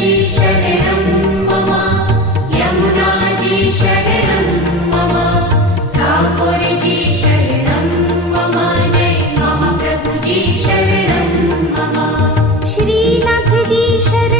जी शरणं मम, यमुना जी शरणं मम, ठाकुर जी शरणं मम, जय महाप्रभु जी शरणं मम, श्रीनाथ जी शरणं